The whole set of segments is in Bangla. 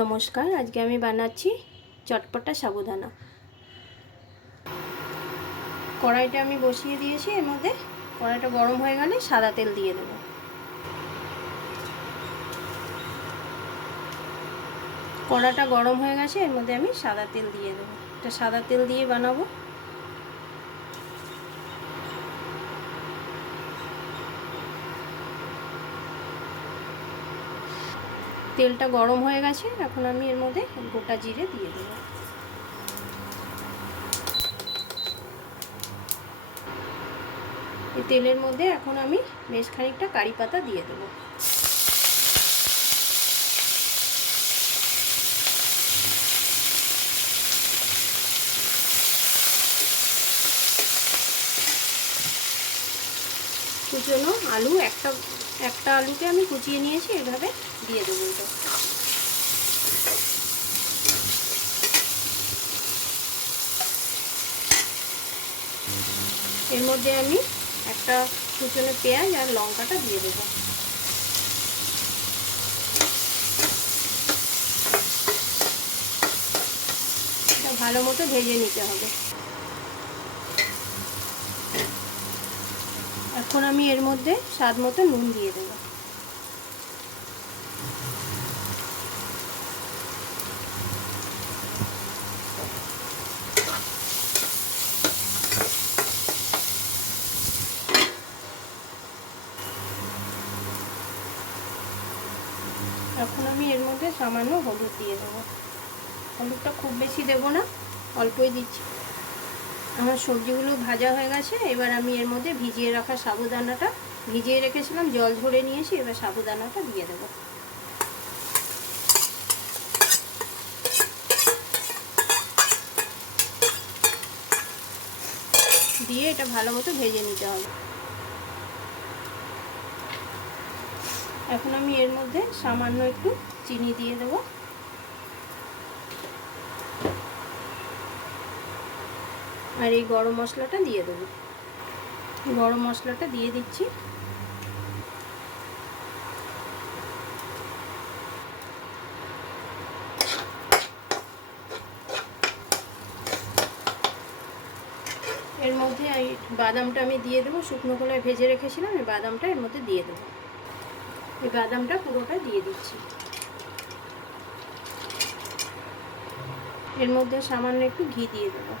নমস্কার, আজকে আমি বানাচ্ছি চটপটা সাবুদানা। কড়াইটা আমি বসিয়ে দিয়েছি, এর মধ্যে কড়াইটা গরম হয়ে গেলে সাদা তেল দিয়ে দেব। কড়াটা গরম হয়ে গেছে, এর মধ্যে আমি সাদা তেল দিয়ে দেবো। এটা সাদা তেল দিয়ে বানাবো। তেলটা গরম হয়ে গেছে, এখন আমি এর মধ্যে গোটা জিরে দিয়ে দেবো। এই তেলের মধ্যে এখন আমি বেশ খানিকটা কারি পাতা দিয়ে দেবো। কুচনো আলু, একটা আলুকে আমি কুচিয়ে নিয়েছি, এভাবে দিয়ে দেবো। এটা এর মধ্যে আমি একটা কুচনো পেঁয়াজ আর লঙ্কাটা দিয়ে দেবো। এটা ভালো মতো ভেজে নিতে হবে। এখন আমি এর মধ্যে স্বাদ মতো নুন দিয়ে দেবো। এখন আমি এর মধ্যে সামান্য হলুদ দিয়ে দেবো। হলুদটা খুব বেশি দেবো না, অল্পই দিচ্ছি। আমার সবজিগুলো ভাজা হয়ে গেছে, এবার আমি এর মধ্যে ভিজিয়ে রাখা সাবুদানাটা, ভিজিয়ে রেখেছিলাম, জল ঝরে নিয়েছি, এবার সাবুদানাটা দিয়ে দেবো। দিয়ে এটা ভালো মতো ভেজে নিতে হবে। এখন আমি এর মধ্যে সামান্য একটু চিনি দিয়ে দেবো। আর এই গরম মশলাটা দিয়ে দেবো। গরম মশলাটা দিয়ে দিচ্ছি। এর মধ্যে এই বাদামটা আমি দিয়ে দেবো, শুকনো খোলায় ভেজে রেখেছিলাম, এই বাদামটা এর মধ্যে দিয়ে দেবো। এই বাদামটা পুরোটা দিয়ে দিচ্ছি। এর মধ্যে সামান্য একটু ঘি দিয়ে দেবো।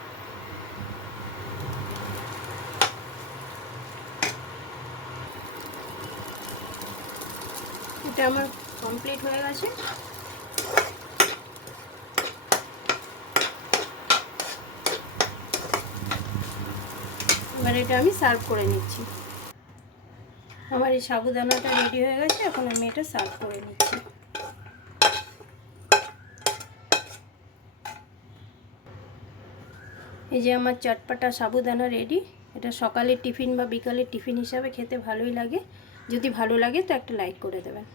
এটা আমার কমপ্লিট হয়ে গেছে। এবার এটা আমি সার্ভ করে নিচ্ছি। আমার এই সাবুদানাটা রেডি হয়ে গেছে, এখন আমি এটা সার্ভ করে নিচ্ছি। এই যে আমার চটপটা সাবুদানা রেডি। এটা সকালের টিফিন বা বিকালের টিফিন হিসাবে খেতে ভালোই লাগে। যদি ভালো লাগে তো একটা লাইক করে দেবেন।